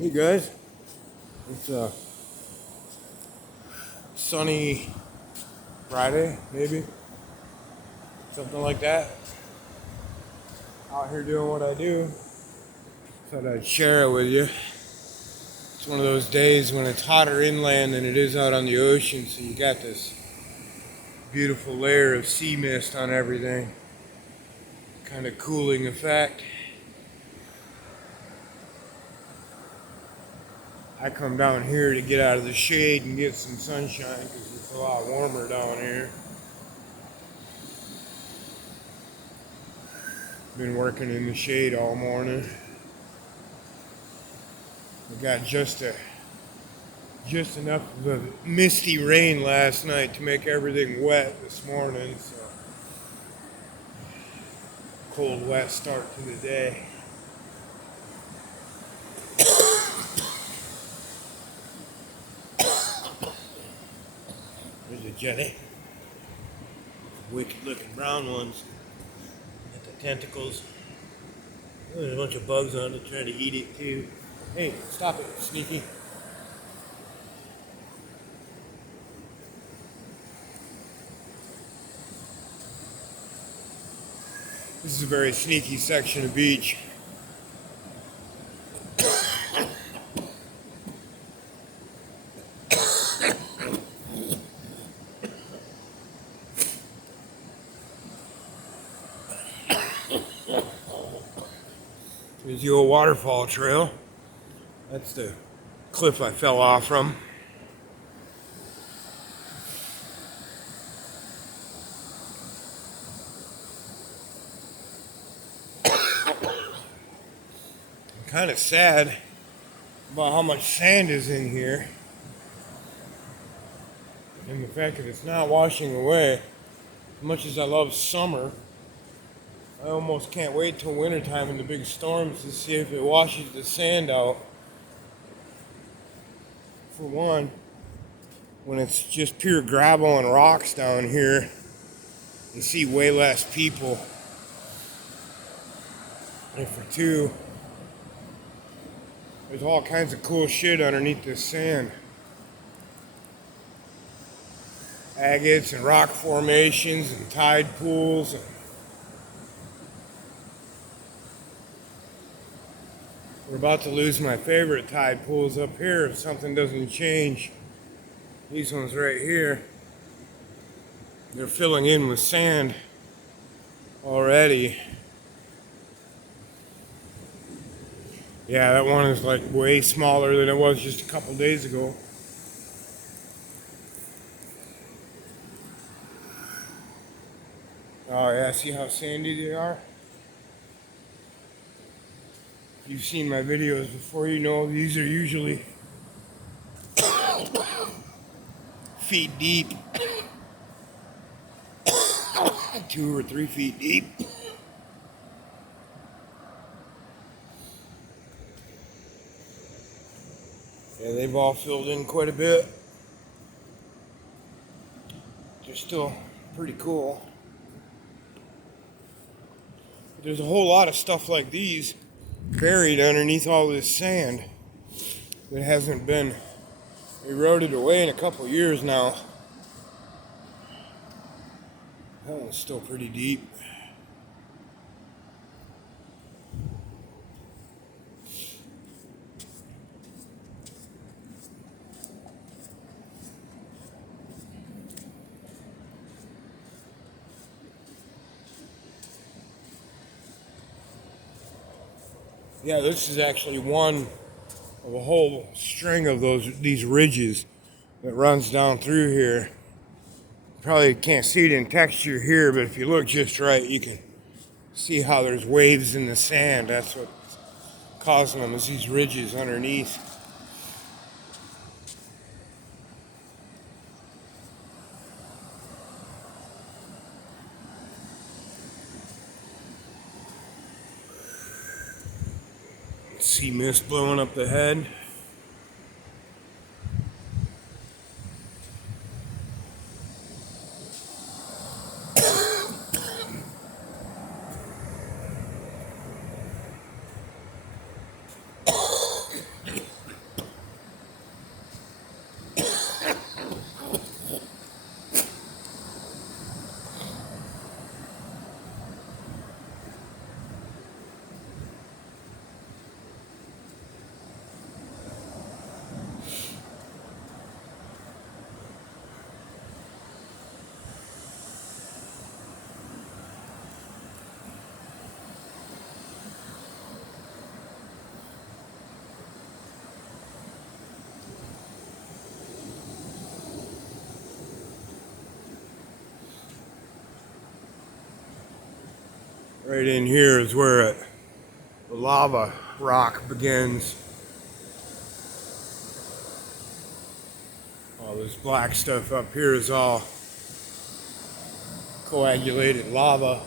Hey guys, it's a sunny Friday, maybe something like that. Out here doing what I do. Thought I'd share it with you. It's one of those days when it's hotter inland than it is out on the ocean, so you got this beautiful layer of sea mist on everything. Kind of cooling effect. I come down here to get out of the shade and get some sunshine because it's a lot warmer down here. Been working in the shade all morning. We got just enough of a misty rain last night to make everything wet this morning. So cold, wet start to the day. There's a jelly. Wicked looking brown ones. Got the tentacles. Oh, there's a bunch of bugs on it trying to eat it too. Hey, stop it, sneaky. This is a very sneaky section of beach. There's the old waterfall trail. That's the cliff I fell off from. I'm kind of sad about how much sand is in here. And the fact that it's not washing away. As much as I love summer, I almost can't wait till wintertime and the big storms to see if it washes the sand out. For one, when it's just pure gravel and rocks down here, you see way less people. And for two, there's all kinds of cool shit underneath this sand. Agates and rock formations and tide pools. We're about to lose my favorite tide pools up here if something doesn't change. These ones right here, they're filling in with sand already. Yeah, that one is like way smaller than it was just a couple days ago. Oh yeah, see how sandy they are? If you've seen my videos before, you know these are usually feet deep. 2 or 3 feet deep. Yeah, they've all filled in quite a bit. They're still pretty cool. But there's a whole lot of stuff like these buried underneath all this sand that hasn't been eroded away in a couple years now. That one's still pretty deep. Yeah, this is actually one of a whole string of these ridges that runs down through here. Probably can't see it in texture here, but if you look just right, you can see how there's waves in the sand. That's what's causing them, is these ridges underneath. Sea mist blowing up the head. Right in here is where the lava rock begins. All this black stuff up here is all coagulated lava.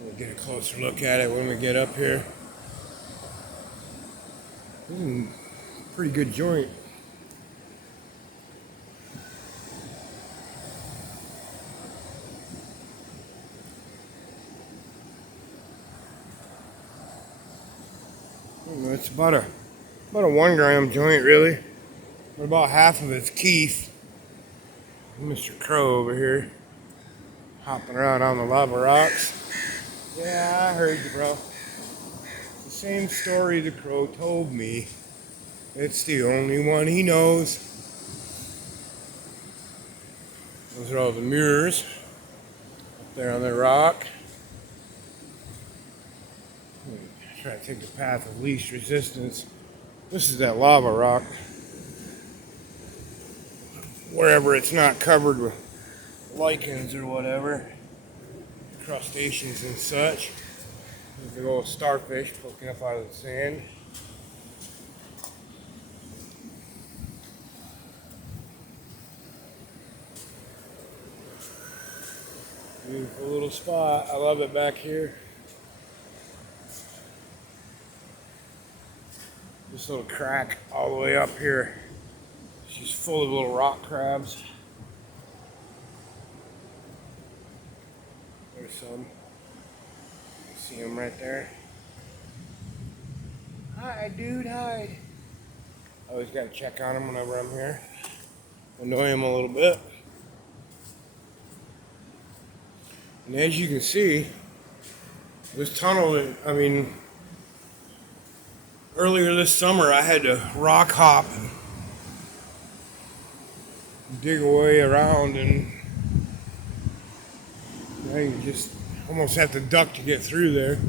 We'll get a closer look at it when we get up here. This is a pretty good joint. It's about a 1 gram joint, really. But about half of it's Keith, Mr. Crow over here, hopping around on the lava rocks. Yeah, I heard you, bro. It's the same story the Crow told me. It's the only one he knows. Those are all the mirrors up there on the rock. Try to take the path of least resistance. This is that lava rock. Wherever it's not covered with lichens or whatever, crustaceans and such. There's a little starfish poking up out of the sand. Beautiful little spot. I love it back here. This little crack all the way up here. It's just full of little rock crabs. There's some. You see them right there. Hi, dude, hi. I always gotta check on them whenever I'm here. Annoy them a little bit. And as you can see, this tunnel, earlier this summer I had to rock hop and dig away around, and now you just almost have to duck to get through there.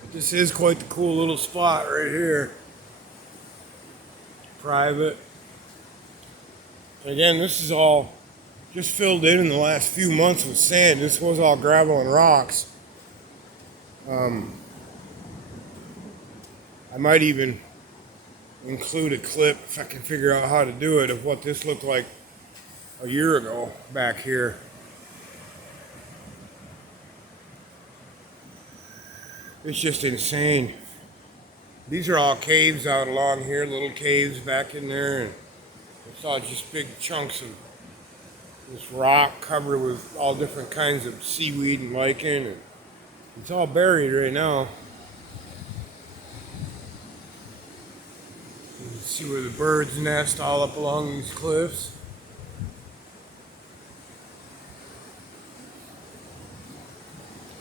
But this is quite the cool little spot right here. Private. Again, this is all just filled in the last few months with sand. This was all gravel and rocks. I might even include a clip, if I can figure out how to do it, of what this looked like a year ago back here. It's just insane. These are all caves out along here, little caves back in there, and it's all just big chunks of this rock covered with all different kinds of seaweed and lichen, and it's all buried right now. You can see where the birds nest all up along these cliffs.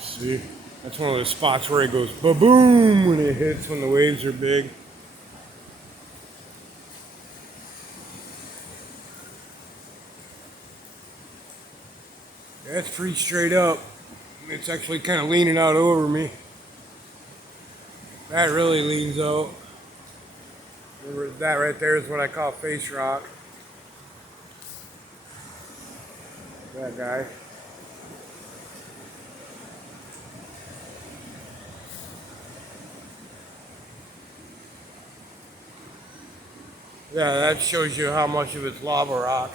See, that's one of the spots where it goes ba-boom when it hits, when the waves are big. That's pretty straight up. It's actually kind of leaning out over me. That really leans out. That right there is what I call face rock. That guy. Yeah, that shows you how much of it's lava rock.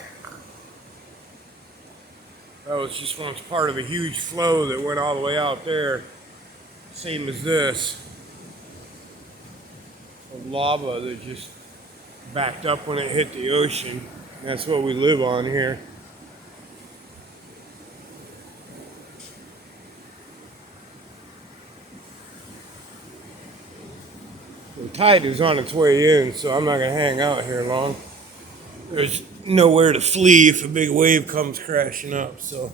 That was just once part of a huge flow that went all the way out there, same as this, of lava that just backed up when it hit the ocean. That's what we live on here. The tide is on its way in, so I'm not going to hang out here long. There's nowhere to flee if a big wave comes crashing up, so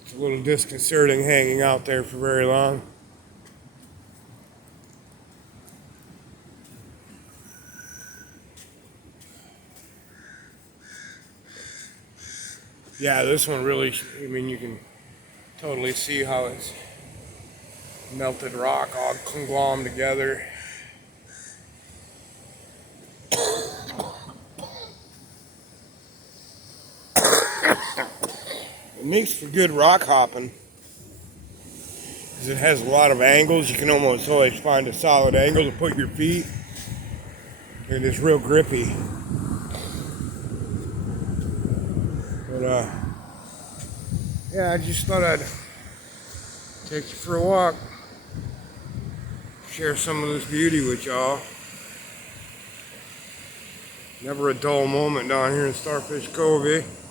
it's a little disconcerting hanging out there for very long. Yeah, this one really, you can totally see how it's melted rock all conglommed together. It makes for good rock hopping. Because it has a lot of angles. You can almost always find a solid angle to put your feet. And it's real grippy. But yeah, I just thought I'd take you for a walk. Share some of this beauty with y'all. Never a dull moment down here in Starfish Cove.